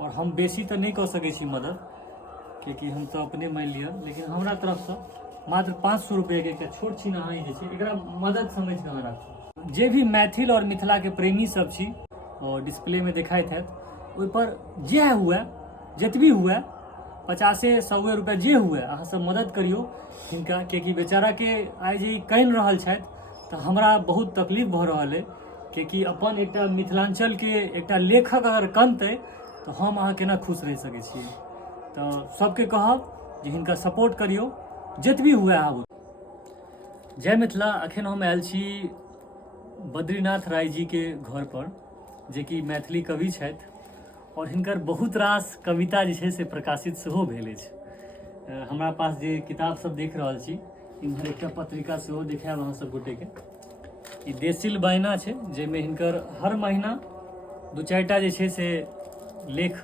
और हम बेसी तो नहीं कऽ सकै छी मदद, क्योंकि हम तो अपने मान लिअ, लेकिन हमरा तरफसँ मात्र 500 रुपये के एकटा छोट छीन अहाँ जे छै एकरा मदद समझ कऽ अहाँ राखू। जे भी मैथिल और मिथिला के प्रेमी सब छी और डिस्प्ले में देखाइत हैत, ओहि पर जे हुए जतबी हुए 50-100 रुपया जे हुए अहाँ सब मदद करियो हिनका, कियाकि बेचारा के आइ जे कानि रहल छथि तऽ हमरा बहुत तकलीफ भऽ रहल है, कियाकि अपन एकटा मिथिलांचल के एकटा लेखक अगर कनतै तऽ हम अहाँ केना खुश रहि सकै छियै। तऽ सबके कहब जे हिनका सपोर्ट करियो जतबी हुए आबू। जय मिथिला। अखन हम आयल छी बद्रीनाथ राय जी के घर पर, जे कि मैथिली कवि छथि और हिनकर बहुत रास कविता जे छै से प्रकाशित सेहो भेल अछि। हमरा पास जे किताब सब देख रहल छी, इम्हर एकटा पत्रिका सेहो देखायब अहाँ सब गोटे के। ई देसिल बायना छै, जाहिमे हिनकर हर महीना 2-4टा जे छै से लेख